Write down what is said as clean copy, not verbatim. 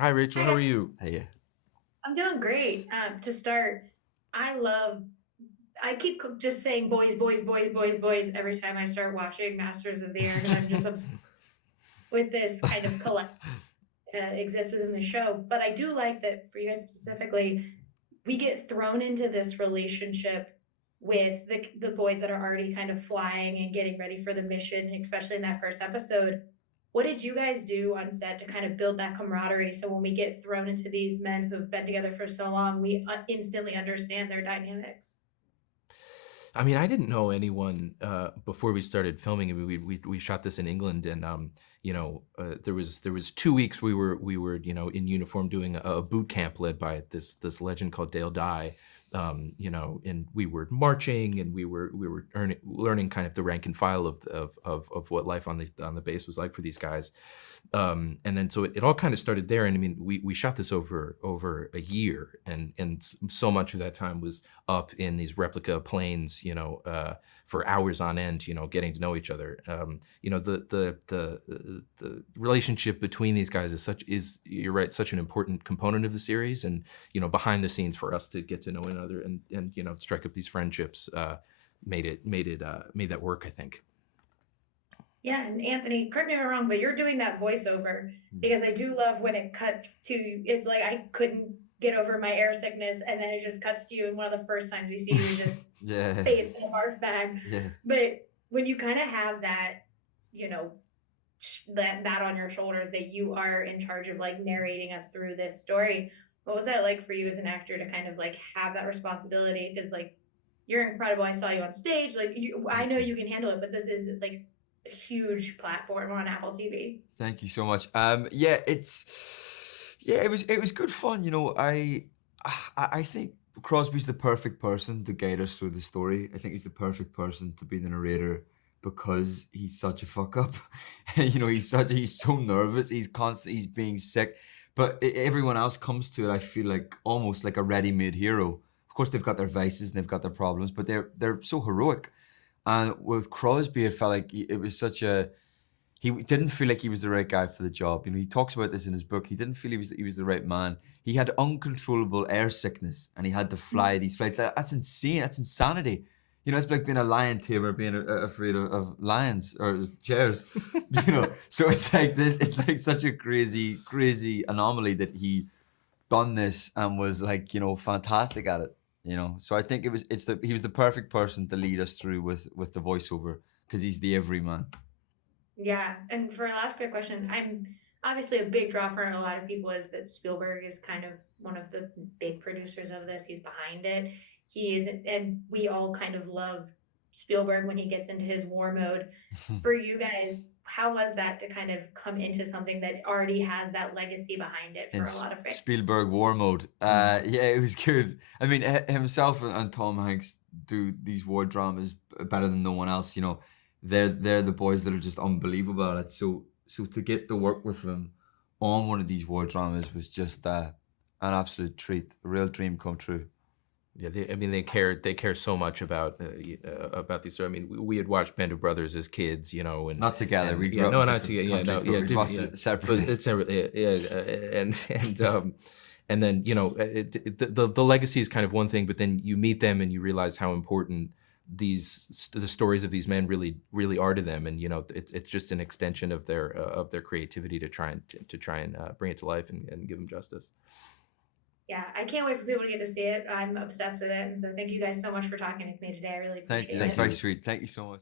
Hi, Rachel. Hi, How are you? Hey, I'm doing great. To start, I love, I keep just saying boys, boys, boys, boys, boys every time I start watching Masters of the Air because I'm just obsessed with this kind of collect exists within the show. But I do like that for you guys specifically, we get thrown into this relationship with the boys that are already kind of flying and getting ready for the mission, especially in that first episode. What did you guys do on set to kind of build that camaraderie so when we get thrown into these men who've been together for so long, we instantly understand their dynamics? I mean, I didn't know anyone before we started filming. I mean, we shot this in England, and there was 2 weeks we were in uniform doing a boot camp led by this legend called Dale Dye. And we were marching, and we were learning kind of the rank and file of what life on the base was like for these guys. And then so it all kind of started there. And I mean, we shot this over a year, and so much of that time was up in these replica planes, for hours on end, getting to know each other. The relationship between these guys is you're right, such an important component of the series, and behind the scenes for us to get to know one another and strike up these friendships made that work, I think. Yeah, and Anthony, correct me if I'm wrong, but you're doing that voiceover because I do love when it cuts to it's like I couldn't get over my air sickness, and then it just cuts to you, and one of the first times we see you is just yeah, face in a barf bag. yeah. But when you kind of have that, you know, that on your shoulders that you are in charge of like narrating us through this story, what was that like for you as an actor to kind of like have that responsibility? Because like you're incredible. I saw you on stage. Like I Thank know you. you can handle it, but this is like a huge platform on Apple TV. Thank you so much. It was good fun. I think Crosby's the perfect person to guide us through the story. I think he's the perfect person to be the narrator because he's such a fuck up. He's so nervous. He's being sick, but everyone else comes to it. I feel like almost like a ready-made hero. Of course, they've got their vices and they've got their problems, but they're so heroic. And with Crosby, it felt like it was such a he didn't feel like he was the right guy for the job. He talks about this in his book. He didn't feel he was the right man. He had uncontrollable air sickness, and he had to fly these flights. That's insane. That's insanity. It's like being a lion tamer, being afraid of lions or chairs. So it's like this. It's like such a crazy, crazy anomaly that he done this and was like fantastic at it. So I think he was the perfect person to lead us through with the voiceover because he's the everyman. Yeah, and for our last quick question, I'm obviously a big draw for a lot of people is that Spielberg is kind of one of the big producers of this. He's behind it. He is, and we all kind of love Spielberg when he gets into his war mode. For you guys, how was that to kind of come into something that already has that legacy behind it In for a lot of fans? Spielberg war mode. Mm. Yeah, it was good. I mean, himself and Tom Hanks do these war dramas better than no one else. They're the boys that are just unbelievable at it. So to get to work with them on one of these war dramas was just an absolute treat, a real dream come true. Yeah, I mean, they care so much about these. I mean, we had watched Band of Brothers as kids, and Not together. We yeah, grew up in no, not different together. Yeah, no, countries, but yeah, we watched yeah. it But separately. it's never, yeah, and then the legacy is kind of one thing, but then you meet them and you realize how important the stories of these men really are to them, and it's just an extension of their creativity to try and bring it to life and give them justice. Yeah, I can't wait for people to get to see it. I'm obsessed with it. And so thank you guys so much for talking with me today. I really Thank you. appreciate That's Thank it. very you. sweet. Thank you so much.